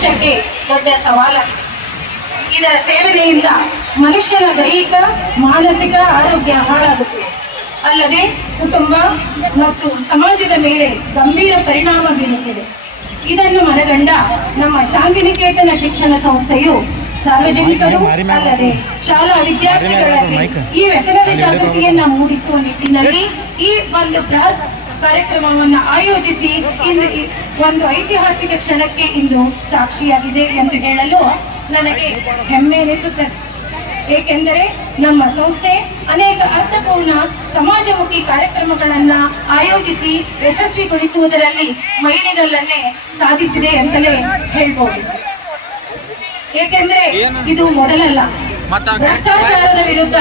ಭವಿಷ್ಯಕ್ಕೆ ದೊಡ್ಡ ಸವಾಲಾಗಿದೆ. ಇದರ ಸೇವನೆಯಿಂದ ಮನುಷ್ಯನ ದೈಹಿಕ ಮಾನಸಿಕ ಆರೋಗ್ಯ ಹಾಳಾಗುತ್ತದೆ, ಅಲ್ಲದೆ ಕುಟುಂಬ ಮತ್ತು ಸಮಾಜದ ಮೇಲೆ ಗಂಭೀರ ಪರಿಣಾಮ ಬೀರುತ್ತಿದೆ. ಇದನ್ನು ಮನಗಂಡ ನಮ್ಮ ಶಾಂತಿನಿಕೇತನ ಶಿಕ್ಷಣ ಸಂಸ್ಥೆಯು ಸಾರ್ವಜನಿಕರು ಅಲ್ಲದೆ ಶಾಲಾ ವಿದ್ಯಾರ್ಥಿಗಳಲ್ಲಿ ಈ ವ್ಯಸನದ ಜಾಗೃತಿಯನ್ನ ಮೂಡಿಸುವ ನಿಟ್ಟಿನಲ್ಲಿ ಈ ಒಂದು ಬೃಹತ್ ಕಾರ್ಯಕ್ರಮವನ್ನು ಆಯೋಜಿಸಿ ಇಂದು ಒಂದು ಐತಿಹಾಸಿಕ ಕ್ಷಣಕ್ಕೆ ಇಂದು ಸಾಕ್ಷಿಯಾಗಿದೆ ಎಂದು ಹೇಳಲು ನನಗೆ ಹೆಮ್ಮೆ ಎನಿಸುತ್ತದೆ. ಏಕೆಂದರೆ ನಮ್ಮ ಸಂಸ್ಥೆ ಅನೇಕ ಅರ್ಥಪೂರ್ಣ ಸಮಾಜಮುಖಿ ಕಾರ್ಯಕ್ರಮಗಳನ್ನ ಆಯೋಜಿಸಿ ಯಶಸ್ವಿಗೊಳಿಸುವುದರಲ್ಲಿ ಮೈಲಿಗಲ್ಲನ್ನೇ ಸಾಧಿಸಿದೆ ಅಂತಲೇ ಹೇಳ್ಬೋದು. ಏಕೆಂದ್ರೆ ಇದು ಮೊದಲಲ್ಲ. ಭ್ರಷ್ಟಾಚಾರದ ವಿರುದ್ಧ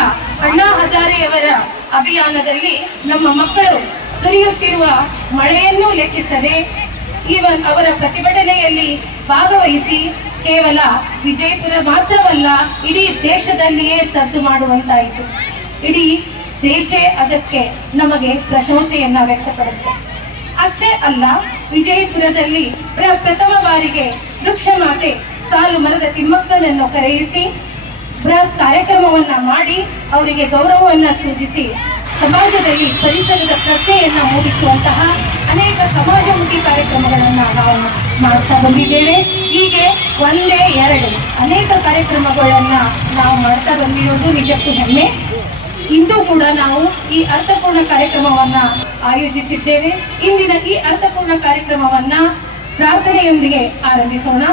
ಅಣ್ಣಾ ಹಜಾರೆಯವರ ಅಭಿಯಾನದಲ್ಲಿ ನಮ್ಮ ಮಕ್ಕಳು ಸುರಿಯುತ್ತಿರುವ ಮಳೆಯನ್ನು ಲೆಕ್ಕಿಸದೆ ಅವರ ಪ್ರತಿಭಟನೆಯಲ್ಲಿ ಭಾಗವಹಿಸಿ ಕೇವಲ ವಿಜಯಪುರ ಮಾತ್ರವಲ್ಲ, ಇಡೀ ದೇಶದಲ್ಲಿಯೇ ಸದ್ದು ಮಾಡುವಂತಾಯಿತು. ಇಡೀ ದೇಶ ಅದಕ್ಕೆ ನಮಗೆ ಪ್ರಶಂಸೆಯನ್ನ ವ್ಯಕ್ತಪಡಿಸಿದೆ. ಅಷ್ಟೇ ಅಲ್ಲ, ವಿಜಯಪುರದಲ್ಲಿ ಪ್ರಥಮ ಬಾರಿಗೆ ವೃಕ್ಷ ಮಾತೆ ಸಾಲು ಮರದ ತಿಮ್ಮಕ್ಕನನ್ನು ಕರೆಯಿಸಿ ಬೃಹತ್ ಕಾರ್ಯಕ್ರಮವನ್ನ ಮಾಡಿ ಅವರಿಗೆ ಗೌರವವನ್ನ ಸೂಚಿಸಿ ಸಮಾಜದಲ್ಲಿ ಪರಿಸರದ ಪ್ರಜ್ಞೆಯನ್ನ ಮೂಡಿಸುವಂತಹ ಅನೇಕ ಸಮಾಜಮುಖಿ ಕಾರ್ಯಕ್ರಮಗಳನ್ನ ನಾವು ಮಾಡ್ತಾ ಬಂದಿದ್ದೇವೆ. ಹೀಗೆ ಒಂದೇ ಎರಡು ಅನೇಕ ಕಾರ್ಯಕ್ರಮಗಳನ್ನ ನಾವು ಮಾಡ್ತಾ ಬಂದಿರೋದು ನಿಜಕ್ಕೂ ಹೆಮ್ಮೆ. ಇಂದು ಕೂಡ ನಾವು ಈ ಅರ್ಥಪೂರ್ಣ ಕಾರ್ಯಕ್ರಮವನ್ನ ಆಯೋಜಿಸಿದ್ದೇವೆ. ಇಂದಿನ ಈ ಅರ್ಥಪೂರ್ಣ ಕಾರ್ಯಕ್ರಮವನ್ನ ಪ್ರಾರ್ಥನೆಯೊಂದಿಗೆ ಆರಂಭಿಸೋಣ.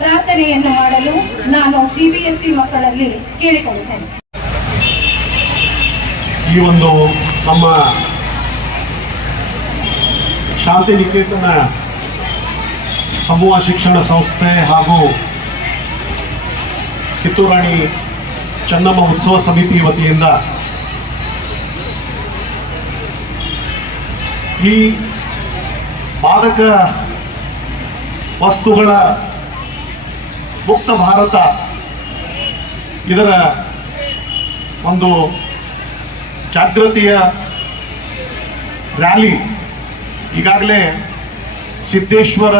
ಪ್ರಾರ್ಥನೆಯನ್ನು ಮಾಡಲು ನಾನು CBSE ಮಕ್ಕಳಲ್ಲಿ ಕೇಳಿಕೊಳ್ಳುತ್ತೇನೆ. ಈ ಒಂದು ನಮ್ಮ ಶಾಂತಿನಿಕೇತನ ಸಮೂಹ ಶಿಕ್ಷಣ ಸಂಸ್ಥೆ ಹಾಗೂ ಕಿತ್ತೂರಾಣಿ ಚೆನ್ನಮ್ಮ ಉತ್ಸವ ಸಮಿತಿ ವತಿಯಿಂದ ಈ ಮಾದಕ ವಸ್ತುಗಳ ಮುಕ್ತ ಭಾರತ ಇದರ ಒಂದು ಜಾಗೃತಿಯ ರ್ಯಾಲಿ ಈಗಾಗಲೇ ಸಿದ್ದೇಶ್ವರ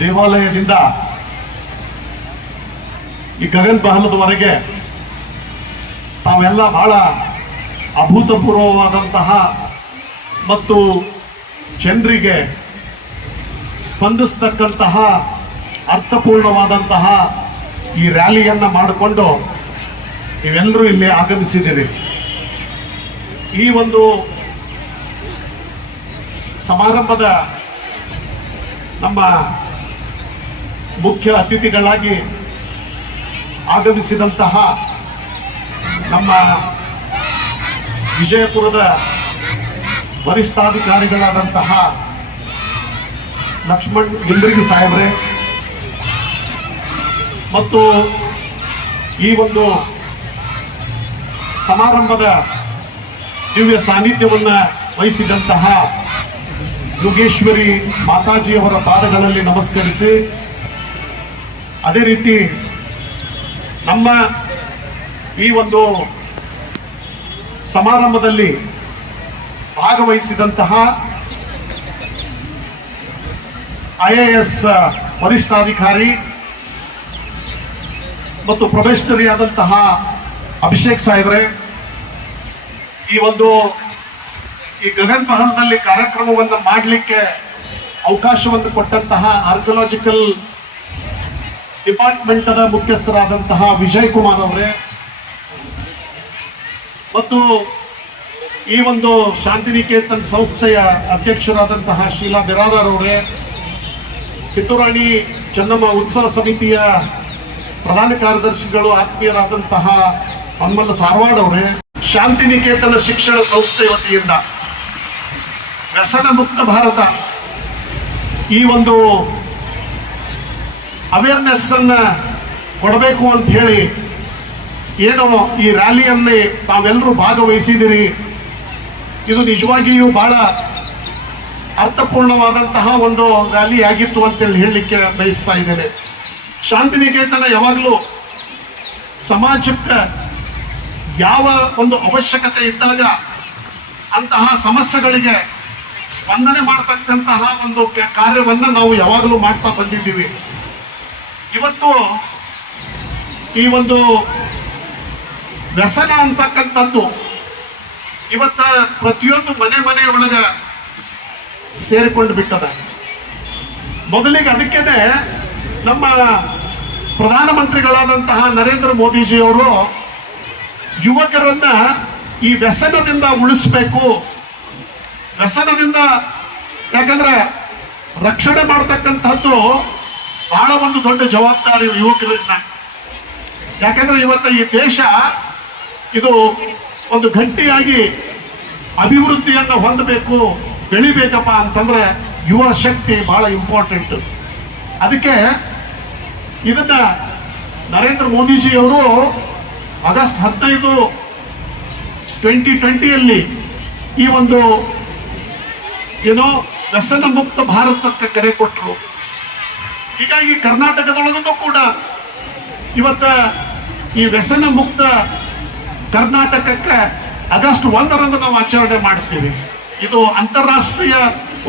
ದೇವಾಲಯದಿಂದ ಈ ಗಗನ್ ಬಹಲದವರೆಗೆ ತಾವೆಲ್ಲ ಬಹಳ ಅಭೂತಪೂರ್ವವಾದಂತಹ ಮತ್ತು ಜನರಿಗೆ ಸ್ಪಂದಿಸ್ತಕ್ಕಂತಹ ಅರ್ಥಪೂರ್ಣವಾದಂತಹ ಈ ರ್ಯಾಲಿಯನ್ನ ಮಾಡಿಕೊಂಡು ನೀವೆಲ್ಲರೂ ಇಲ್ಲಿ ಆಗಮಿಸಿದ್ದೀರಿ. ಈ ಒಂದು ಸಮಾರಂಭದ ನಮ್ಮ ಮುಖ್ಯ ಅತಿಥಿಗಳಾಗಿ ಆಗಮಿಸಿದಂತಹ ನಮ್ಮ ವಿಜಯಪುರದ ವರಿಷ್ಠಾಧಿಕಾರಿಗಳಾದಂತಹ ಲಕ್ಷ್ಮಣ್ ಗಿಂದ್ರಿಗಿ ಸಾಹೇಬ್ರೆ ಮತ್ತು ಈ ಒಂದು ಸಮಾರಂಭದ ದಿವ್ಯ ಸಾನ್ನಿಧ್ಯವನ್ನು ವಹಿಸಿದಂತಹ ಯೋಗೇಶ್ವರಿ ಮಾತಾಜಿಯವರ ಪಾದಗಳಲ್ಲಿ ನಮಸ್ಕರಿಸಿ, ಅದೇ ರೀತಿ ನಮ್ಮ ಈ ಒಂದು ಸಮಾರಂಭದಲ್ಲಿ ಭಾಗವಹಿಸಿದಂತಹ IAS ವರಿಷ್ಠಾಧಿಕಾರಿ ಮತ್ತು ಪ್ರೊಬೇಷನರಿ ಆದಂತಹ ಅಭಿಷೇಕ್ ಸಾಹೇಬ್ರೆ, ಈ ಗಗನ್ ಪಹಲ್ನಲ್ಲಿ ಕಾರ್ಯಕ್ರಮವನ್ನು ಮಾಡಲಿಕ್ಕೆ ಅವಕಾಶವನ್ನು ಕೊಟ್ಟಂತಹ ಆರ್ಕಿಯಾಲಜಿಕಲ್ ಡಿಪಾರ್ಟ್ಮೆಂಟದ ಮುಖ್ಯಸ್ಥರಾದಂತಹ ವಿಜಯ್ ಕುಮಾರ್ ಅವರೇ ಮತ್ತು ಈ ಒಂದು ಶಾಂತಿನಿಕೇತನ್ ಸಂಸ್ಥೆಯ ಅಧ್ಯಕ್ಷರಾದಂತಹ ಶೀಲಾ ಬಿರಾದಾರ್ ಅವರೇ, ಕಿತ್ತೂರಾಣಿ ಚೆನ್ನಮ್ಮ ಉತ್ಸವ ಸಮಿತಿಯ ಪ್ರಧಾನ ಕಾರ್ಯದರ್ಶಿಗಳು ಆತ್ಮೀಯರಾದಂತಹ ಹನುಮಲ್ಲ ಸಾರವಾಡ್ ಅವರೇ, ಶಾಂತಿನಿಕೇತನ ಶಿಕ್ಷಣ ಸಂಸ್ಥೆ ವತಿಯಿಂದ ವ್ಯಸನ ಮುಕ್ತ ಭಾರತ ಈ ಒಂದು ಅವೇರ್ನೆಸ್ ಅನ್ನ ಕೊಡಬೇಕು ಅಂತ ಹೇಳಿ ಏನೋ ಈ ರ್ಯಾಲಿಯನ್ನೇ ತಾವೆಲ್ಲರೂ ಭಾಗವಹಿಸಿದಿರಿ. ಇದು ನಿಜವಾಗಿಯೂ ಬಹಳ ಅರ್ಥಪೂರ್ಣವಾದಂತಹ ಒಂದು ರ್ಯಾಲಿ ಆಗಿತ್ತು ಅಂತೇಳಿ ಹೇಳಲಿಕ್ಕೆ ಬಯಸ್ತಾ ಇದ್ದೇನೆ. ಶಾಂತಿನಿಕೇತನ ಯಾವಾಗಲೂ ಸಮಾಜಕ್ಕೆ ಯಾವ ಒಂದು ಅವಶ್ಯಕತೆ ಇದ್ದಾಗ ಅಂತಹ ಸಮಸ್ಯೆಗಳಿಗೆ ಸ್ಪಂದನೆ ಮಾಡತಕ್ಕಂತಹ ಒಂದು ಕಾರ್ಯವನ್ನ ನಾವು ಯಾವಾಗಲೂ ಮಾಡ್ತಾ ಬಂದಿದ್ದೀವಿ. ಇವತ್ತು ಈ ಒಂದು ವ್ಯಸನ ಅಂತಕ್ಕಂಥದ್ದು ಇವತ್ತ ಪ್ರತಿಯೊಂದು ಮನೆ ಒಳಗ ಸೇರಿಕೊಂಡು ಬಿಟ್ಟದ. ಮೊದಲಿಗೆ ಅದಕ್ಕೇನೆ ನಮ್ಮ ಪ್ರಧಾನಮಂತ್ರಿಗಳಾದಂತಹ ನರೇಂದ್ರ ಮೋದಿಜಿಯವರು ಯುವಕರನ್ನ ಈ ವ್ಯಸನದಿಂದ ಉಳಿಸ್ಬೇಕು, ವ್ಯಸನದಿಂದ ಯಾಕಂದ್ರೆ ರಕ್ಷಣೆ ಮಾಡತಕ್ಕಂಥದ್ದು ಬಹಳ ಒಂದು ದೊಡ್ಡ ಜವಾಬ್ದಾರಿ ಯುವಕರನ್ನ. ಯಾಕಂದ್ರೆ ಇವತ್ತು ಈ ದೇಶ ಇದು ಒಂದು ಗಟ್ಟಿಯಾಗಿ ಅಭಿವೃದ್ಧಿಯನ್ನು ಹೊಂದಬೇಕು, ಬೆಳಿಬೇಕಪ್ಪ ಅಂತಂದ್ರೆ ಯುವ ಶಕ್ತಿ ಬಹಳ ಇಂಪಾರ್ಟೆಂಟ್. ಅದಕ್ಕೆ ಇದನ್ನ ನರೇಂದ್ರ ಮೋದಿಜಿಯವರು ಆಗಸ್ಟ್ 15, 2020 ಈ ಒಂದು ವ್ಯಸನ ಮುಕ್ತ ಭಾರತಕ್ಕೆ ಕರೆ ಕೊಟ್ಟರು. ಹೀಗಾಗಿ ಕರ್ನಾಟಕದೊಳಗೂ ಕೂಡ ಇವತ್ತ ಈ ವ್ಯಸನ ಮುಕ್ತ ಕರ್ನಾಟಕಕ್ಕೆ ಆಗಸ್ಟ್ 1 ನಾವು ಆಚರಣೆ ಮಾಡ್ತೀವಿ. ಇದು ಅಂತಾರಾಷ್ಟ್ರೀಯ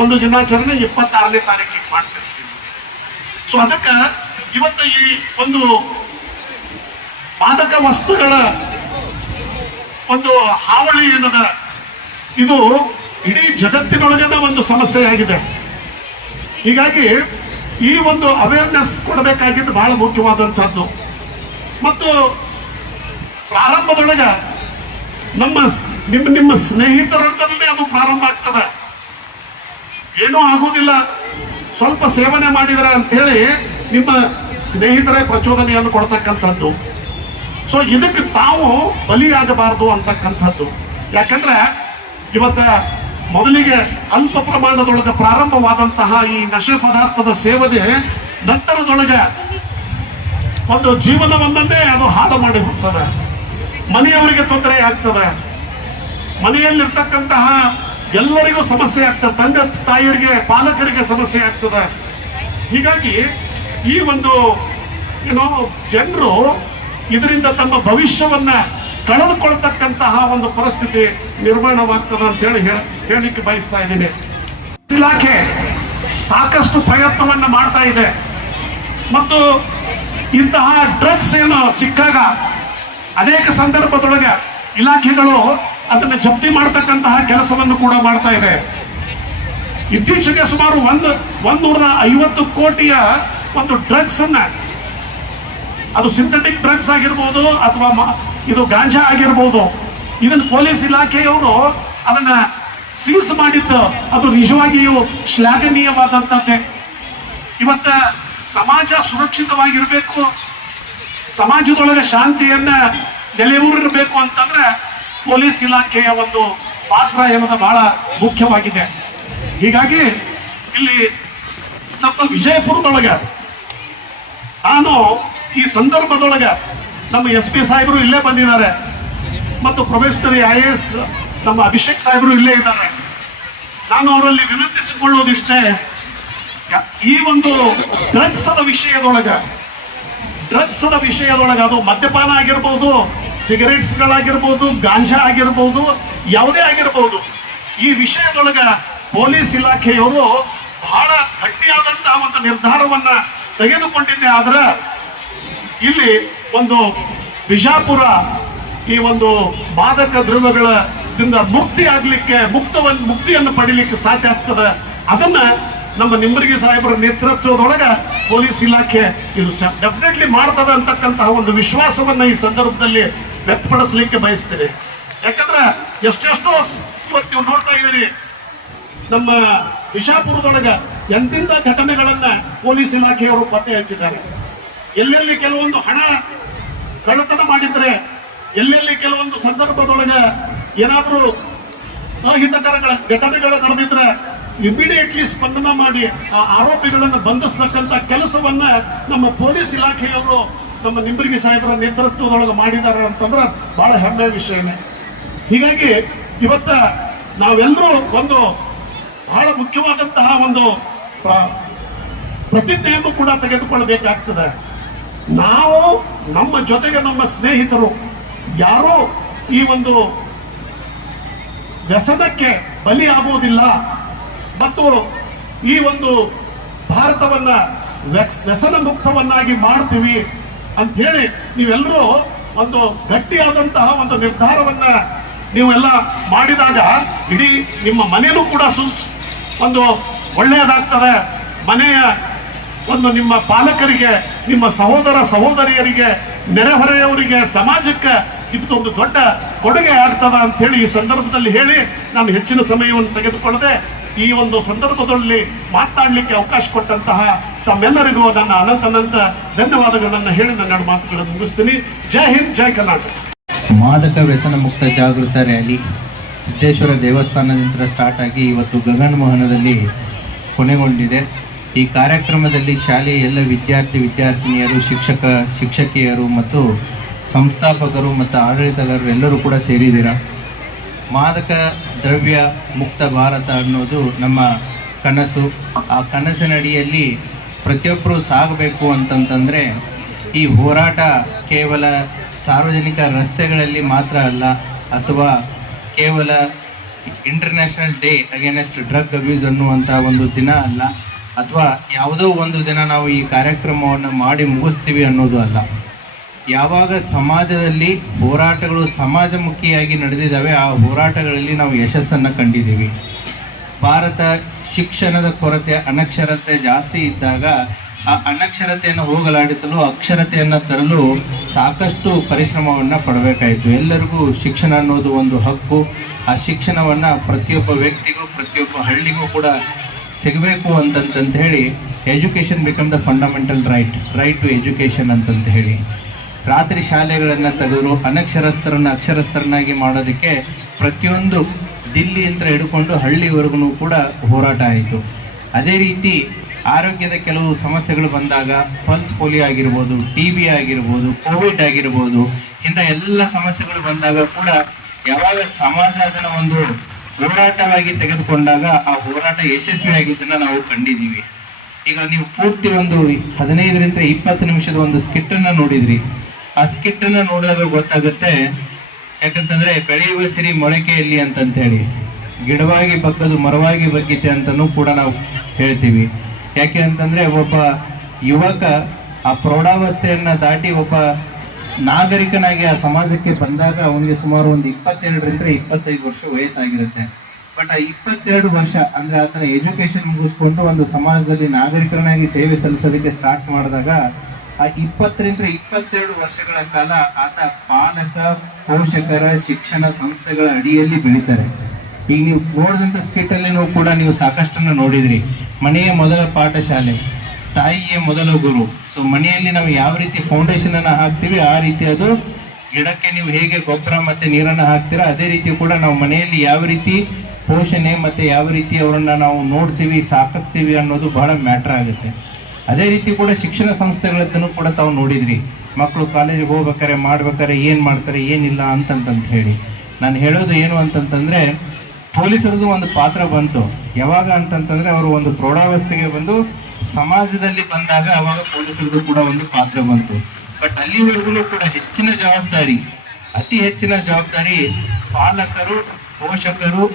ಒಂದು ದಿನಾಚರಣೆ 26ನೇ ತಾರೀಕಿಗೆ ಮಾಡ್ತಿರ್ತೀವಿ. ಸೊ ಅದಕ್ಕೆ ಇವತ್ತು ಈ ಒಂದು ಮಾದಕ ವಸ್ತುಗಳ ಒಂದು ಹಾವಳಿ ಏನದ ಇದು ಇಡೀ ಜಗತ್ತಿನೊಳಗನ ಒಂದು ಸಮಸ್ಯೆಯಾಗಿದೆ. ಹೀಗಾಗಿ ಈ ಒಂದು ಅವೇರ್ನೆಸ್ ಕೊಡಬೇಕಾಗಿದ್ದು ಬಹಳ ಮುಖ್ಯವಾದಂತಹದ್ದು. ಮತ್ತು ಪ್ರಾರಂಭದೊಳಗ ನಿಮ್ಮ ಸ್ನೇಹಿತರೊಂದಲ್ಲೇ ಅದು ಪ್ರಾರಂಭ ಆಗ್ತದೆ. ಏನೂ ಆಗುವುದಿಲ್ಲ, ಸ್ವಲ್ಪ ಸೇವನೆ ಮಾಡಿದರೆ ಅಂತ ಹೇಳಿ ನಿಮ್ಮ ಸ್ನೇಹಿತರೇ ಪ್ರಚೋದನೆಯನ್ನು ಕೊಡ್ತಕ್ಕಂಥದ್ದು. ಸೊ ಇದಕ್ಕೆ ತಾವು ಬಲಿಯಾಗಬಾರದು ಅಂತಕ್ಕಂಥದ್ದು. ಯಾಕಂದ್ರೆ ಇವತ್ತ ಮೊದಲಿಗೆ ಅಲ್ಪ ಪ್ರಮಾಣದೊಳಗೆ ಪ್ರಾರಂಭವಾದಂತಹ ಈ ನಶೆ ಪದಾರ್ಥದ ಸೇವನೆ ನಂತರದೊಳಗೆ ಒಂದು ಜೀವನವನ್ನೇ ಅದು ಹಾಳು ಮಾಡಿ ಹೋಗ್ತದೆ. ಮನೆಯವರಿಗೆ ತೊಂದರೆ ಆಗ್ತದೆ, ಮನೆಯಲ್ಲಿರ್ತಕ್ಕಂತಹ ಎಲ್ಲರಿಗೂ ಸಮಸ್ಯೆ ಆಗ್ತದೆ, ತಂದೆ ತಾಯಿಯರಿಗೆ ಪಾಲಕರಿಗೆ ಸಮಸ್ಯೆ ಆಗ್ತದೆ. ಹೀಗಾಗಿ ಈ ಒಂದು ಜನರು ಇದರಿಂದ ತಮ್ಮ ಭವಿಷ್ಯವನ್ನ ಕಳೆದುಕೊಳ್ತಕ್ಕಂತಹ ಒಂದು ಪರಿಸ್ಥಿತಿ ನಿರ್ಮಾಣವಾಗ್ತದೆ ಅಂತ ಹೇಳಿಕ್ಕೆ ಬಯಸ್ತಾ ಇದ್ದೀನಿ. ಇಲಾಖೆ ಸಾಕಷ್ಟು ಪ್ರಯತ್ನವನ್ನ ಮಾಡ್ತಾ ಇದೆ ಮತ್ತು ಇಂತಹ ಡ್ರಗ್ಸ್ ಏನು ಸಿಕ್ಕಾಗ ಅನೇಕ ಸಂದರ್ಭದೊಳಗೆ ಇಲಾಖೆಗಳು ಅದನ್ನು ಜಪ್ತಿ ಮಾಡತಕ್ಕಂತಹ ಕೆಲಸವನ್ನು ಕೂಡ ಮಾಡ್ತಾ ಇದೆ. ಇತ್ತೀಚೆಗೆ ಸುಮಾರು 150 ಕೋಟಿಯ ಒಂದು ಡ್ರಗ್ಸ್ ಅನ್ನ, ಅದು ಸಿಂಥೆಟಿಕ್ ಡ್ರಗ್ಸ್ ಆಗಿರ್ಬೋದು ಅಥವಾ ಇದು ಗಾಂಜಾ ಆಗಿರ್ಬೋದು, ಇದನ್ನು ಪೊಲೀಸ್ ಇಲಾಖೆಯವರು ಅದನ್ನ ಸೀಸ್ ಮಾಡಿದ್ದು ಅದು ನಿಜವಾಗಿಯೂ ಶ್ಲಾಘನೀಯವಾದಂಥದ್ದೇ. ಇವತ್ತ ಸಮಾಜ ಸುರಕ್ಷಿತವಾಗಿರ್ಬೇಕು, ಸಮಾಜದೊಳಗೆ ಶಾಂತಿಯನ್ನ ನೆಲೆಯೂರಿರಬೇಕು ಅಂತಂದ್ರೆ ಪೊಲೀಸ್ ಇಲಾಖೆಯ ಒಂದು ಪಾತ್ರ ಎನ್ನುವುದು ಬಹಳ ಮುಖ್ಯವಾಗಿದೆ. ಹೀಗಾಗಿ ಇಲ್ಲಿ ನಮ್ಮ ವಿಜಯಪುರದೊಳಗೆ ನಾನು ಈ ಸಂದರ್ಭದೊಳಗೆ ನಮ್ಮ SP ಸಾಹೇಬರು ಇಲ್ಲೇ ಬಂದಿದ್ದಾರೆ ಮತ್ತು ಪ್ರೊಬೇಷನರಿ IAS ನಮ್ಮ ಅಭಿಷೇಕ್ ಸಾಹೇಬರು ಇಲ್ಲೇ ಇದ್ದಾರೆ. ನಾನು ಅವರಲ್ಲಿ ವಿನಂತಿಸಿಕೊಳ್ಳೋದಿಷ್ಟೇ, ಈ ಒಂದು ಡ್ರಗ್ಸದ ವಿಷಯದೊಳಗೆ ಅದು ಮದ್ಯಪಾನ ಆಗಿರ್ಬೋದು, ಸಿಗರೇಟ್ಸ್ಗಳಾಗಿರ್ಬೋದು, ಗಾಂಜಾ ಆಗಿರ್ಬೋದು, ಯಾವುದೇ ಆಗಿರ್ಬೋದು, ಈ ವಿಷಯದೊಳಗೆ ಪೊಲೀಸ್ ಇಲಾಖೆಯವರು ಬಹಳ ಗಟ್ಟಿಯಾದಂತಹ ಒಂದು ನಿರ್ಧಾರವನ್ನ ತೆಗೆದುಕೊಂಡಿದ್ದೆ. ಆದ್ರೆ ಇಲ್ಲಿ ಒಂದು ಬಿಜಾಪುರ ಈ ಒಂದು ಮಾದಕ ದ್ರವ್ಯಗಳಿಂದ ಮುಕ್ತಿ ಆಗ್ಲಿಕ್ಕೆ ಮುಕ್ತಿಯನ್ನು ಪಡಿಲಿಕ್ಕೆ ಸಾಧ್ಯ ಆಗ್ತದೆ. ಅದನ್ನ ನಮ್ಮ ನಿಂಬರ್ಗಿ ಸಾಹೇಬರ ನೇತೃತ್ವದೊಳಗ ಪೊಲೀಸ್ ಇಲಾಖೆ ಇದು ಡೆಫಿನೆಟ್ಲಿ ಮಾಡ್ತದೆ ಅಂತಕ್ಕಂತಹ ಒಂದು ವಿಶ್ವಾಸವನ್ನ ಈ ಸಂದರ್ಭದಲ್ಲಿ ವ್ಯಕ್ತಪಡಿಸಲಿಕ್ಕೆ ಬಯಸ್ತೇನೆ. ಯಾಕಂದ್ರೆ ಎಷ್ಟೆಷ್ಟೋ ಇವತ್ತು ನೀವು ನೋಡ್ತಾ ಇದ್ದೀರಿ, ನಮ್ಮ ಬಿಜಾಪುರದೊಳಗ ಎಂತಿಂತ ಘಟನೆಗಳನ್ನ ಪೊಲೀಸ್ ಇಲಾಖೆಯವರು ಪತ್ತೆ ಹಚ್ಚಿದ್ದಾರೆ. ಎಲ್ಲೆಲ್ಲಿ ಕೆಲವೊಂದು ಹಣ ಕಳ್ಳತನ ಮಾಡಿದ್ರೆ, ಎಲ್ಲೆಲ್ಲಿ ಕೆಲವೊಂದು ಸಂದರ್ಭದೊಳಗೆ ಏನಾದರೂ ಅಹಿತಕರ ಘಟನೆಗಳು ನಡೆದಿದ್ರೆ ಇಮಿಡಿಯೇಟ್ಲಿ ಸ್ಪಂದನ ಮಾಡಿ ಆ ಆರೋಪಿಗಳನ್ನು ಬಂಧಿಸ್ತಕ್ಕಂಥ ಕೆಲಸವನ್ನ ನಮ್ಮ ಪೊಲೀಸ್ ಇಲಾಖೆಯವರು ನಮ್ಮ ನಿಂಬರ್ಗಿ ಸಾಹೇಬರ ನೇತೃತ್ವದೊಳಗೆ ಮಾಡಿದ್ದಾರೆ ಅಂತಂದ್ರೆ ಬಹಳ ಹೆಮ್ಮೆಯ ವಿಷಯನೇ. ಹೀಗಾಗಿ ಇವತ್ತ ನಾವೆಲ್ಲರೂ ಒಂದು ಬಹಳ ಮುಖ್ಯವಾದಂತಹ ಒಂದು ಪ್ರತಿಜ್ಞೆಯನ್ನು ಕೂಡ ತೆಗೆದುಕೊಳ್ಳಬೇಕಾಗ್ತದೆ. ನಾವು ನಮ್ಮ ಜೊತೆಗೆ ನಮ್ಮ ಸ್ನೇಹಿತರು ಯಾರೂ ಈ ಒಂದು ವ್ಯಸನಕ್ಕೆ ಬಲಿ ಆಗುವುದಿಲ್ಲ, ಮತ್ತು ಈ ಒಂದು ಭಾರತವನ್ನ ವ್ಯಸನ ಮುಕ್ತವನ್ನಾಗಿ ಮಾಡ್ತೀವಿ ಅಂತ ಹೇಳಿ ನೀವೆಲ್ಲರೂ ಒಂದು ಗಟ್ಟಿಯಾದಂತಹ ಒಂದು ನಿರ್ಧಾರವನ್ನ ನೀವೆಲ್ಲ ಮಾಡಿದಾಗ ಇಡೀ ನಿಮ್ಮ ಮನೆಯೂ ಕೂಡ ಒಂದು ಒಳ್ಳೆಯದಾಗ್ತದೆ. ಮನೆಯ ಒಂದು ನಿಮ್ಮ ಪಾಲಕರಿಗೆ, ನಿಮ್ಮ ಸಹೋದರ ಸಹೋದರಿಯರಿಗೆ, ನೆರೆಹೊರೆಯವರಿಗೆ, ಸಮಾಜಕ್ಕೆ ಇದೊಂದು ದೊಡ್ಡ ಕೊಡುಗೆ ಆಗ್ತದ ಅಂತ ಹೇಳಿ ಈ ಸಂದರ್ಭದಲ್ಲಿ ಹೇಳಿ ನಾನು ಹೆಚ್ಚಿನ ಸಮಯವನ್ನು ತೆಗೆದುಕೊಳ್ಳದೆ ಈ ಒಂದು ಸಂದರ್ಭದಲ್ಲಿ ಮಾತನಾಡಲಿಕ್ಕೆ ಅವಕಾಶ ಕೊಟ್ಟಂತಹ ತಮ್ಮೆಲ್ಲರಿಗೂ ನನ್ನ ಅನಂತ ಧನ್ಯವಾದಗಳನ್ನ ಹೇಳಿ ನನ್ನ ಮಾತುಗಳನ್ನು ಮುಗಿಸ್ತೀನಿ. ಜೈ ಹಿಂದ್, ಜೈ ಕರ್ನಾಟಕ. ಮಾದಕ ವ್ಯಸನ ಮುಕ್ತ ಜಾಗೃತ ರ್ಯಾಲಿ ಸಿದ್ದೇಶ್ವರ ದೇವಸ್ಥಾನದಿಂದ ಸ್ಟಾರ್ಟ್ ಆಗಿ ಇವತ್ತು ಗಗನ ಮೋಹನದಲ್ಲಿ ಕೊನೆಗೊಂಡಿದೆ. ಈ ಕಾರ್ಯಕ್ರಮದಲ್ಲಿ ಶಾಲೆಯ ಎಲ್ಲ ವಿದ್ಯಾರ್ಥಿನಿಯರು, ಶಿಕ್ಷಕಿಯರು ಮತ್ತು ಸಂಸ್ಥಾಪಕರು ಮತ್ತು ಆಡಳಿತಗಾರರು ಎಲ್ಲರೂ ಕೂಡ ಸೇರಿದ್ದೀರಾ. ಮಾದಕ ದ್ರವ್ಯ ಮುಕ್ತ ಭಾರತ ಅನ್ನೋದು ನಮ್ಮ ಕನಸು. ಆ ಕನಸಿನ ಅಡಿಯಲ್ಲಿ ಪ್ರತಿಯೊಬ್ಬರು ಸಾಗಬೇಕು ಅಂತಂತಂದರೆ ಈ ಹೋರಾಟ ಕೇವಲ ಸಾರ್ವಜನಿಕ ರಸ್ತೆಗಳಲ್ಲಿ ಮಾತ್ರ ಅಲ್ಲ, ಅಥವಾ ಕೇವಲ international day against drug abuse ಅನ್ನುವಂಥ ಒಂದು ದಿನ ಅಲ್ಲ, ಅಥವಾ ಯಾವುದೋ ಒಂದು ದಿನ ನಾವು ಈ ಕಾರ್ಯಕ್ರಮವನ್ನು ಮಾಡಿ ಮುಗಿಸ್ತೀವಿ ಅನ್ನೋದು ಅಲ್ಲ. ಯಾವಾಗ ಸಮಾಜದಲ್ಲಿ ಹೋರಾಟಗಳು ಸಮಾಜಮುಖಿಯಾಗಿ ನಡೆದಿದ್ದಾವೆ, ಆ ಹೋರಾಟಗಳಲ್ಲಿ ನಾವು ಯಶಸ್ಸನ್ನು ಕಂಡಿದ್ದೀವಿ. ಭಾರತ ಶಿಕ್ಷಣದ ಕೊರತೆ, ಅನಕ್ಷರತೆ ಜಾಸ್ತಿ ಇದ್ದಾಗ ಆ ಅನಕ್ಷರತೆಯನ್ನು ಹೋಗಲಾಡಿಸಲು ಅಕ್ಷರತೆಯನ್ನು ತರಲು ಸಾಕಷ್ಟು ಪರಿಶ್ರಮವನ್ನು ಪಡಬೇಕಾಯಿತು. ಎಲ್ಲರಿಗೂ ಶಿಕ್ಷಣ ಅನ್ನೋದು ಒಂದು ಹಕ್ಕು. ಆ ಶಿಕ್ಷಣವನ್ನು ಪ್ರತಿಯೊಬ್ಬ ವ್ಯಕ್ತಿಗೂ, ಪ್ರತಿಯೊಬ್ಬ ಹಳ್ಳಿಗೂ ಕೂಡ ಸಿಗಬೇಕು ಅಂತಂತ ಹೇಳಿ education become the fundamental right to education ಅಂತಂತ ಹೇಳಿ ರಾತ್ರಿ ಶಾಲೆಗಳನ್ನು ತೆಗೆದ್ರು. ಅನಕ್ಷರಸ್ಥರನ್ನು ಅಕ್ಷರಸ್ಥರನ್ನಾಗಿ ಮಾಡೋದಕ್ಕೆ ಪ್ರತಿಯೊಂದು ದಿಲ್ಲಿಯಿಂದ ಹಿಡ್ಕೊಂಡು ಹಳ್ಳಿವರೆಗೂ ಕೂಡ ಹೋರಾಟ ಆಯಿತು. ಅದೇ ರೀತಿ ಆರೋಗ್ಯದ ಕೆಲವು ಸಮಸ್ಯೆಗಳು ಬಂದಾಗ ಪಲ್ಸ್ ಪೋಲಿಯೋ ಆಗಿರ್ಬೋದು, TB ಆಗಿರ್ಬೋದು, ಕೋವಿಡ್ ಆಗಿರ್ಬೋದು, ಇಂಥ ಎಲ್ಲ ಸಮಸ್ಯೆಗಳು ಬಂದಾಗ ಕೂಡ ಯಾವಾಗ ಸಮಾಜ ಅದನ್ನು ಒಂದು ಹೋರಾಟವಾಗಿ ತೆಗೆದುಕೊಂಡಾಗ ಆ ಹೋರಾಟ ಯಶಸ್ವಿಯಾಗಿದ್ದನ್ನು ನಾವು ಕಂಡಿದ್ದೀವಿ. ಈಗ ನೀವು ಪೂರ್ತಿ ಒಂದು 15ರಿಂದ 20 ನಿಮಿಷದ ಒಂದು ಸ್ಕಿಟ್ಟನ್ನು ನೋಡಿದ್ರಿ. ಆ ಸ್ಕಿಟ್ಟನ್ನು ನೋಡಿದಾಗ ಗೊತ್ತಾಗುತ್ತೆ, ಯಾಕಂತಂದ್ರೆ ಬೆಳೆಯುವ ಸಿರಿ ಮೊಳಕೆಯಲ್ಲಿ ಅಂತಂತ ಹೇಳಿ ಗಿಡವಾಗಿ ಬಗ್ಗದು ಮರವಾಗಿ ಬಗ್ಗಿತೆ ಅಂತನೂ ಕೂಡ ನಾವು ಹೇಳ್ತೀವಿ. ಯಾಕೆ ಅಂತಂದ್ರೆ ಒಬ್ಬ ಯುವಕ ಆ ಪ್ರೌಢಾವಸ್ಥೆಯನ್ನ ದಾಟಿ ಒಬ್ಬ ನಾಗರಿಕನಾಗಿ ಆ ಸಮಾಜಕ್ಕೆ ಬಂದಾಗ ಅವನಿಗೆ ಸುಮಾರು ಒಂದು 22ರಿಂದ 25 ವರ್ಷ ವಯಸ್ಸಾಗಿರುತ್ತೆ. ಬಟ್ ಆ 22 ವರ್ಷ ಅಂದ್ರೆ ಆತನ ಎಜುಕೇಶನ್ ಮುಗಿಸ್ಕೊಂಡು ಒಂದು ಸಮಾಜದಲ್ಲಿ ನಾಗರಿಕನಾಗಿ ಸೇವೆ ಸಲ್ಲಿಸೋದಕ್ಕೆ ಸ್ಟಾರ್ಟ್ ಮಾಡಿದಾಗ ಆ 20ರಿಂದ 22 ವರ್ಷಗಳ ಕಾಲ ಆತ ಪಾಲಕ, ಪೋಷಕರ, ಶಿಕ್ಷಣ ಸಂಸ್ಥೆಗಳ ಅಡಿಯಲ್ಲಿ ಬೆಳೀತಾರೆ. ಈಗ ನೀವು ನೋಡಿದಂತ ಸ್ಕಿಟ್ ಅಲ್ಲಿ ಕೂಡ ನೀವು ಸಾಕಷ್ಟನ್ನು ನೋಡಿದ್ರಿ. ಮನೆಯ ಮೊದಲ ಪಾಠಶಾಲೆ, ತಾಯಿಯೇ ಮೊದಲ ಗುರು. ಸೊ ಮನೆಯಲ್ಲಿ ನಾವು ಯಾವ ರೀತಿ ಫೌಂಡೇಶನ್ ಅನ್ನ ಹಾಕ್ತೀವಿ, ಆ ರೀತಿ ಅದು ಗಿಡಕ್ಕೆ ನೀವು ಹೇಗೆ ಗೊಬ್ಬರ ಮತ್ತೆ ನೀರನ್ನು ಹಾಕ್ತೀರಾ, ಅದೇ ರೀತಿ ಕೂಡ ನಾವು ಮನೆಯಲ್ಲಿ ಯಾವ ರೀತಿ ಪೋಷಣೆ ಮತ್ತೆ ಯಾವ ರೀತಿ ಅವರನ್ನ ನಾವು ನೋಡ್ತೀವಿ, ಸಾಕುತ್ತೀವಿ ಅನ್ನೋದು ಬಹಳ ಮ್ಯಾಟರ್ ಆಗುತ್ತೆ. ಅದೇ ರೀತಿ ಕೂಡ ಶಿಕ್ಷಣ ಸಂಸ್ಥೆಗಳದ್ದನ್ನು ಕೂಡ ತಾವು ನೋಡಿದ್ರಿ. ಮಕ್ಕಳು ಕಾಲೇಜಿಗೆ ಹೋಗ್ಬೇಕಾರೆ ಮಾಡ್ಬೇಕಾರೆ ಏನ್ ಮಾಡ್ತಾರೆ ಏನಿಲ್ಲ ಅಂತಂತ ಹೇಳಿ. ನಾನು ಹೇಳೋದು ಏನು ಅಂತಂತಂದ್ರೆ ಪೊಲೀಸರದು ಒಂದು ಪಾತ್ರ ಬಂತು. ಯಾವಾಗ ಅಂತಂತಂದ್ರೆ ಅವರು ಒಂದು ಪ್ರೌಢಾವಸ್ಥೆಗೆ ಬಂದು ಸಮಾಜದಲ್ಲಿ ಬಂದಾಗ ಅವಾಗ ಪೊಲೀಸರದು ಕೂಡ ಒಂದು ಪಾತ್ರ ಬಂತು. ಬಟ್ ಅಲ್ಲಿವರೆಗೂ ಕೂಡ ಹೆಚ್ಚಿನ ಜವಾಬ್ದಾರಿ, ಅತಿ ಹೆಚ್ಚಿನ ಜವಾಬ್ದಾರಿ ಪಾಲಕರು, ಪೋಷಕರು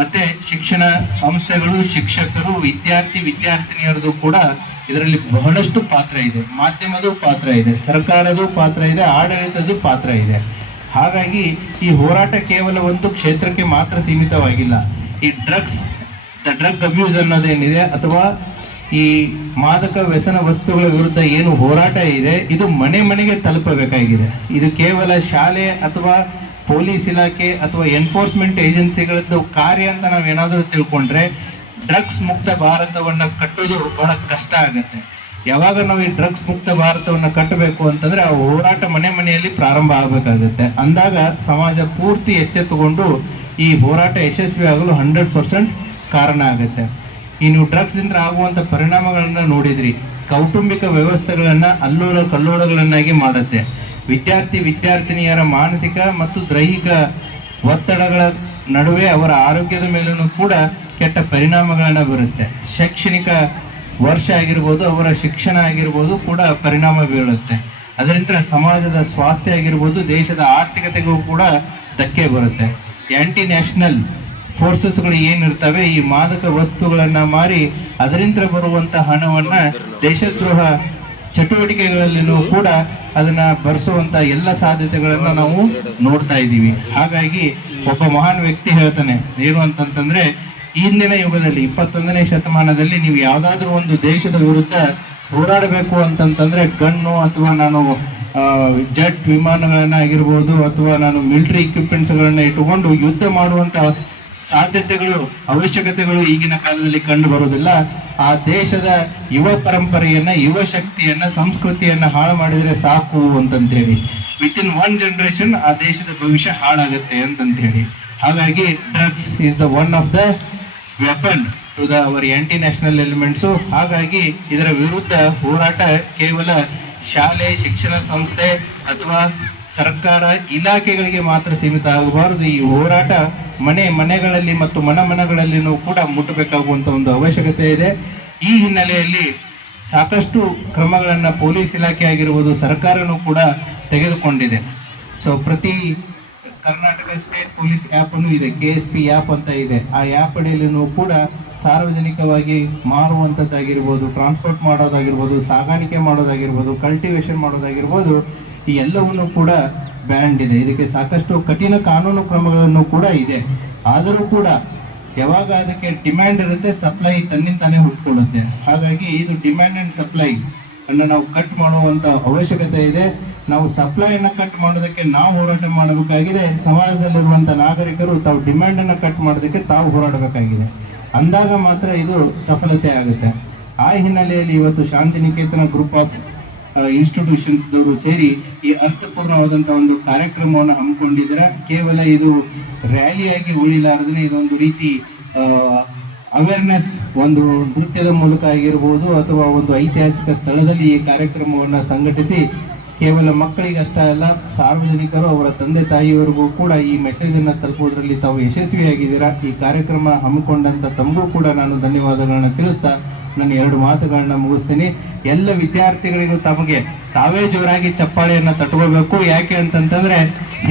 ಮತ್ತೆ ಶಿಕ್ಷಣ ಸಂಸ್ಥೆಗಳು, ಶಿಕ್ಷಕರು, ವಿದ್ಯಾರ್ಥಿನಿಯರದು ಕೂಡ ಇದರಲ್ಲಿ ಬಹಳಷ್ಟು ಪಾತ್ರ ಇದೆ. ಮಾಧ್ಯಮದ ಪಾತ್ರ ಇದೆ, ಸರ್ಕಾರದ ಪಾತ್ರ ಇದೆ, ಆಡಳಿತದ ಪಾತ್ರ ಇದೆ. ಹಾಗಾಗಿ ಈ ಹೋರಾಟ ಕೇವಲ ಒಂದು ಕ್ಷೇತ್ರಕ್ಕೆ ಮಾತ್ರ ಸೀಮಿತವಾಗಿಲ್ಲ. ಈ ಡ್ರಗ್ ಅಬ್ಯೂಸ್ ಅನ್ನೋದೇನಿದೆ ಅಥವಾ ಈ ಮಾದಕ ವ್ಯಸನ ವಸ್ತುಗಳ ವಿರುದ್ಧ ಏನು ಹೋರಾಟ ಇದೆ, ಇದು ಮನೆ ಮನೆಗೆ ತಲುಪಬೇಕಾಗಿದೆ. ಇದು ಕೇವಲ ಶಾಲೆ ಅಥವಾ ಪೊಲೀಸ್ ಇಲಾಖೆ ಅಥವಾ ಎನ್ಫೋರ್ಸ್ಮೆಂಟ್ ಏಜೆನ್ಸಿಗಳದ್ದು ಕಾರ್ಯ ಅಂತ ನಾವೇನಾದ್ರೂ ತಿಳ್ಕೊಂಡ್ರೆ ಡ್ರಗ್ಸ್ ಮುಕ್ತ ಭಾರತವನ್ನ ಕಟ್ಟೋದು ಬಹಳ ಕಷ್ಟ ಆಗುತ್ತೆ. ಯಾವಾಗ ನಾವು ಈ ಡ್ರಗ್ಸ್ ಮುಕ್ತ ಭಾರತವನ್ನ ಕಟ್ಟಬೇಕು ಅಂತಂದ್ರೆ ಆ ಹೋರಾಟ ಮನೆ ಮನೆಯಲ್ಲಿ ಪ್ರಾರಂಭ ಆಗಬೇಕಾಗುತ್ತೆ. ಅಂದಾಗ ಸಮಾಜ ಪೂರ್ತಿ ಎಚ್ಚೆತ್ತುಕೊಂಡು ಈ ಹೋರಾಟ ಯಶಸ್ವಿ ಆಗಲು 100% ಕಾರಣ ಆಗುತ್ತೆ. ಈ ನೀವು ಡ್ರಗ್ಸ್ ಇಂದ ಆಗುವಂತ ಪರಿಣಾಮಗಳನ್ನ ನೋಡಿದ್ರಿ. ಕೌಟುಂಬಿಕ ವ್ಯವಸ್ಥೆಗಳನ್ನ ಅಲ್ಲೋಲ ಕಲ್ಲೋಲಗಳನ್ನಾಗಿ ಮಾಡುತ್ತೆ. ವಿದ್ಯಾರ್ಥಿನಿಯರ ಮಾನಸಿಕ ಮತ್ತು ದೈಹಿಕ ಒತ್ತಡಗಳ ನಡುವೆ ಅವರ ಆರೋಗ್ಯದ ಮೇಲೂ ಕೂಡ ಕೆಟ್ಟ ಪರಿಣಾಮಗಳನ್ನ ಬರುತ್ತೆ. ಶೈಕ್ಷಣಿಕ ವರ್ಷ ಆಗಿರ್ಬೋದು, ಅವರ ಶಿಕ್ಷಣ ಆಗಿರ್ಬೋದು ಕೂಡ ಪರಿಣಾಮ ಬೀಳುತ್ತೆ. ಅದರಿಂದ ಸಮಾಜದ ಸ್ವಾಸ್ಥ್ಯ ಆಗಿರ್ಬೋದು, ದೇಶದ ಆರ್ಥಿಕತೆಗೂ ಕೂಡ ಧಕ್ಕೆ ಬರುತ್ತೆ. ಆಂಟಿ ನ್ಯಾಷನಲ್ ಫೋರ್ಸಸ್ಗಳು ಏನಿರ್ತವೆ ಈ ಮಾದಕ ವಸ್ತುಗಳನ್ನ ಮಾರಿ ಅದರಿಂದ ಬರುವಂತ ಹಣವನ್ನ ದೇಶದ್ರೋಹ ಚಟುವಟಿಕೆಗಳಲ್ಲಿನೂ ಕೂಡ ಅದನ್ನ ಬರ್ಸುವಂತ ಎಲ್ಲ ಸಾಧ್ಯತೆಗಳನ್ನ ನಾವು ನೋಡ್ತಾ ಇದ್ದೀವಿ. ಹಾಗಾಗಿ ಒಬ್ಬ ಮಹಾನ್ ವ್ಯಕ್ತಿ ಹೇಳ್ತಾನೆ ಏನು ಅಂತಂತಂದ್ರೆ, ಇಂದಿನ ಯುಗದಲ್ಲಿ 21ನೇ ಶತಮಾನದಲ್ಲಿ ನೀವು ಯಾವ್ದಾದ್ರು ಒಂದು ದೇಶದ ವಿರುದ್ಧ ಹೋರಾಡಬೇಕು ಅಂತಂತಂದ್ರೆ ಗನ್ನು ಅಥವಾ ನಾನು ಜೆಟ್ ವಿಮಾನಗಳನ್ನ ಆಗಿರ್ಬೋದು ಅಥವಾ ನಾನು ಮಿಲಿಟರಿ ಇಕ್ವಿಪ್ಮೆಂಟ್ಸ್ ಗಳನ್ನ ಇಟ್ಟುಕೊಂಡು ಯುದ್ಧ ಮಾಡುವಂತ ಸಾಧ್ಯತೆಗಳು ಅವಶ್ಯಕತೆಗಳು ಈಗಿನ ಕಾಲದಲ್ಲಿ ಕಂಡು ಬರುವುದಿಲ್ಲ. ಆ ದೇಶದ ಯುವ ಪರಂಪರೆಯನ್ನ, ಯುವ ಶಕ್ತಿಯನ್ನ, ಸಂಸ್ಕೃತಿಯನ್ನ ಹಾಳು ಮಾಡಿದ್ರೆ ಸಾಕು ಅಂತಂತೇಳಿ ವಿತ್ ಇನ್ 1 ಜನರೇಷನ್ ಆ ದೇಶದ ಭವಿಷ್ಯ ಹಾಳಾಗತ್ತೆ ಅಂತಂತೇಳಿ. ಹಾಗಾಗಿ drugs is the one of the weapon to the our anti national elements. ಹಾಗಾಗಿ ಇದರ ವಿರುದ್ಧ ಹೋರಾಟ ಕೇವಲ ಶಾಲೆ, ಶಿಕ್ಷಣ ಸಂಸ್ಥೆ ಅಥವಾ ಸರ್ಕಾರ ಇಲಾಖೆಗಳಿಗೆ ಮಾತ್ರ ಸೀಮಿತ ಆಗಬಾರದು. ಈ ಹೋರಾಟ ಮನೆಗಳಲ್ಲಿ ಮತ್ತು ಮನಗಳಲ್ಲಿನೂ ಕೂಡ ಮುಟ್ಟಬೇಕಾಗುವಂತ ಒಂದು ಅವಶ್ಯಕತೆ ಇದೆ. ಈ ಹಿನ್ನೆಲೆಯಲ್ಲಿ ಸಾಕಷ್ಟು ಕ್ರಮಗಳನ್ನ ಪೊಲೀಸ್ ಇಲಾಖೆ ಆಗಿರ್ಬೋದು, ಸರ್ಕಾರನೂ ಕೂಡ ತೆಗೆದುಕೊಂಡಿದೆ. ಸೊ ಪ್ರತಿ ಕರ್ನಾಟಕ ಸ್ಟೇಟ್ ಪೊಲೀಸ್ ಆ್ಯಪ್ ಅನ್ನು ಇದೆ, KSP ಆ್ಯಪ್ ಅಂತ ಇದೆ. ಆ ಆ್ಯಪ್ ಅಡಿಯಲ್ಲಿನೂ ಕೂಡ ಸಾರ್ವಜನಿಕವಾಗಿ ಮಾರುವಂಥದ್ದಾಗಿರ್ಬೋದು, ಟ್ರಾನ್ಸ್ಪೋರ್ಟ್ ಮಾಡೋದಾಗಿರ್ಬೋದು, ಸಾಗಾಣಿಕೆ ಮಾಡೋದಾಗಿರ್ಬೋದು, ಕಲ್ಟಿವೇಶನ್ ಮಾಡೋದಾಗಿರ್ಬೋದು, ಈ ಎಲ್ಲವನ್ನೂ ಕೂಡ ಬ್ಯಾನ್ ಇದೆ. ಇದಕ್ಕೆ ಸಾಕಷ್ಟು ಕಠಿಣ ಕಾನೂನು ಕ್ರಮಗಳನ್ನು ಕೂಡ ಇದೆ. ಆದರೂ ಕೂಡ ಯಾವಾಗ ಅದಕ್ಕೆ ಡಿಮ್ಯಾಂಡ್ ಇರುತ್ತೆ, ಸಪ್ಲೈ ತನ್ನಿಂತಾನೇ ಹುಟ್ಕೊಳ್ಳುತ್ತೆ. ಹಾಗಾಗಿ ಇದು ಡಿಮ್ಯಾಂಡ್ ಅಂಡ್ ಸಪ್ಲೈ ಅನ್ನು ನಾವು ಕಟ್ ಮಾಡುವಂತ ಅವಶ್ಯಕತೆ ಇದೆ. ನಾವು ಸಪ್ಲೈ ಅನ್ನ ಕಟ್ ಮಾಡೋದಕ್ಕೆ ನಾವು ಹೋರಾಟ ಮಾಡಬೇಕಾಗಿದೆ. ಸಮಾಜದಲ್ಲಿರುವಂತ ನಾಗರಿಕರು ತಾವು ಡಿಮ್ಯಾಂಡ್ ಅನ್ನ ಕಟ್ ಮಾಡೋದಕ್ಕೆ ತಾವು ಹೋರಾಡಬೇಕಾಗಿದೆ. ಅಂದಾಗ ಮಾತ್ರ ಇದು ಸಫಲತೆ ಆಗುತ್ತೆ. ಆ ಹಿನ್ನೆಲೆಯಲ್ಲಿ ಇವತ್ತು ಶಾಂತಿನಿಕೇತನ ಗ್ರೂಪ್ ಆಫ್ ಇನ್ಸ್ಟಿಟ್ಯೂಷನ್ಸ್ ದವರು ಸೇರಿ ಈ ಅರ್ಥಪೂರ್ಣವಾದಂತಹ ಒಂದು ಕಾರ್ಯಕ್ರಮವನ್ನು ಹಮ್ಮಿಕೊಂಡಿದ್ದಾರೆ. ಕೇವಲ ಇದು ರ್ಯಾಲಿಯಾಗಿ ಉಳಿಲಾರದ್ರೆ ಇದೊಂದು ರೀತಿ ಅವೇರ್ನೆಸ್, ಒಂದು ನೃತ್ಯದ ಮೂಲಕ ಆಗಿರ್ಬೋದು ಅಥವಾ ಒಂದು ಐತಿಹಾಸಿಕ ಸ್ಥಳದಲ್ಲಿ ಈ ಕಾರ್ಯಕ್ರಮವನ್ನು ಸಂಘಟಿಸಿ ಕೇವಲ ಮಕ್ಕಳಿಗಷ್ಟೇ ಅಲ್ಲ, ಸಾರ್ವಜನಿಕರು ಅವರ ತಂದೆ ತಾಯಿಯವರಿಗೂ ಕೂಡ ಈ ಮೆಸೇಜ್ ಅನ್ನ ತಲುಪುವುದರಲ್ಲಿ ತಾವು ಯಶಸ್ವಿಯಾಗಿದ್ದೀರಾ. ಈ ಕಾರ್ಯಕ್ರಮ ಹಮ್ಮಿಕೊಂಡಂತ ತಮಗೂ ಕೂಡ ನಾನು ಧನ್ಯವಾದಗಳನ್ನ ತಿಳಿಸ್ತಾ ನಾನು 2 ಮಾತುಗಳನ್ನ ಮುಗಿಸ್ತೀನಿ. ಎಲ್ಲ ವಿದ್ಯಾರ್ಥಿಗಳಿಗೂ ತಮಗೆ ತಾವೇ ಜೋರಾಗಿ ಚಪ್ಪಾಳೆಯನ್ನ ತಟ್ಕೋಬೇಕು. ಯಾಕೆ ಅಂತಂತಂದ್ರೆ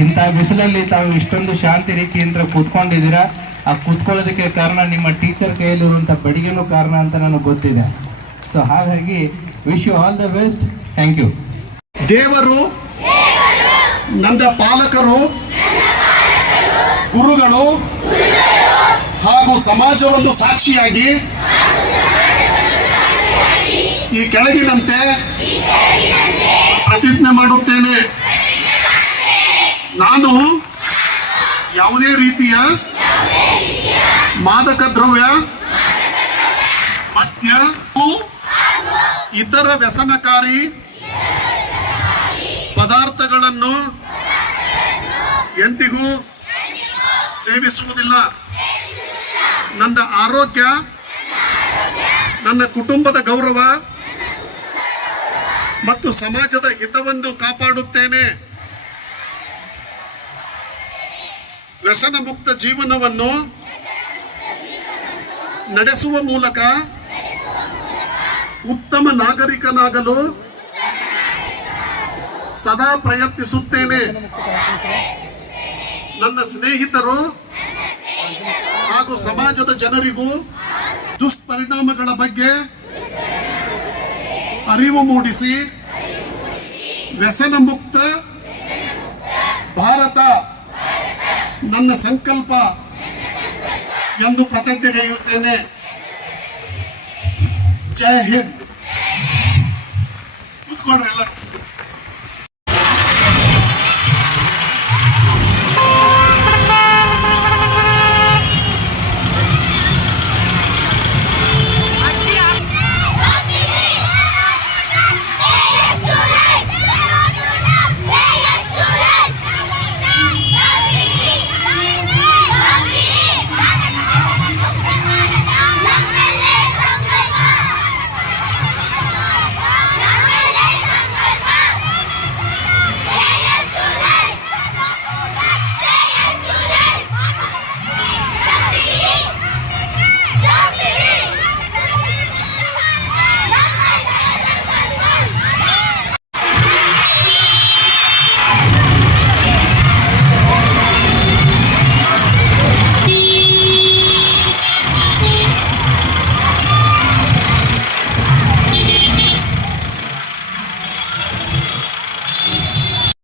ಇಂಥ ಬಿಸಿಲಲ್ಲಿ ತಾವು ಇಷ್ಟೊಂದು ಶಾಂತಿ ರೀತಿಯಿಂದ ಕೂತ್ಕೊಂಡಿದ್ದೀರಾ. ಆ ಕೂತ್ಕೊಳ್ಳೋದಕ್ಕೆ ಕಾರಣ ನಿಮ್ಮ ಟೀಚರ್ ಕೈಯಲ್ಲಿರುವಂತ ಬಡಿಗೆನೂ ಕಾರಣ ಅಂತ ನನಗೆ ಗೊತ್ತಿದೆ. ಸೊ ಹಾಗಾಗಿ wish you all the best. Thank you. ದೇವರು, ನನ್ನ ಪಾಲಕರು, ಗುರುಗಳು ಹಾಗೂ ಸಮಾಜವೊಂದು ಸಾಕ್ಷಿಯಾಗಿ ಈ ಕೆಳಗಿನಂತೆ ಪ್ರತಿಜ್ಞೆ ಮಾಡುತ್ತೇನೆ. ನಾನು ಯಾವುದೇ ರೀತಿಯ ಮಾದಕ ದ್ರವ್ಯ, ಮದ್ಯ, ಇತರ ವ್ಯಸನಕಾರಿ ಪದಾರ್ಥಗಳನ್ನು ಎಂದಿಗೂ ಸೇವಿಸುವುದಿಲ್ಲ. ನನ್ನ ಆರೋಗ್ಯ, ನನ್ನ ಕುಟುಂಬದ ಗೌರವ ಮತ್ತು ಸಮಾಜದ ಹಿತವನ್ನು ಕಾಪಾಡುತ್ತೇನೆ. ವ್ಯಸನ ಮುಕ್ತ ಜೀವನವನ್ನು ನಡೆಸುವ ಮೂಲಕ ಉತ್ತಮ ನಾಗರಿಕನಾಗಲು ಸದಾ ಪ್ರಯತ್ನಿಸುತ್ತೇನೆ. ನನ್ನ ಸ್ನೇಹಿತರು ಹಾಗೂ ಸಮಾಜದ ಜನರಿಗೂ ದುಷ್ಪರಿಣಾಮಗಳ ಬಗ್ಗೆ ಅರಿವು ಮೂಡಿಸಿ ವ್ಯಸನ ಮುಕ್ತ ಭಾರತ ನನ್ನ ಸಂಕಲ್ಪ ಎಂದು ಪ್ರತಿಜ್ಞೆಗೈಯುತ್ತೇನೆ. ಜೈ ಹಿಂದ್. ಕೂತ್ಕೊಳ್ರಿ ಎಲ್ಲರೂ.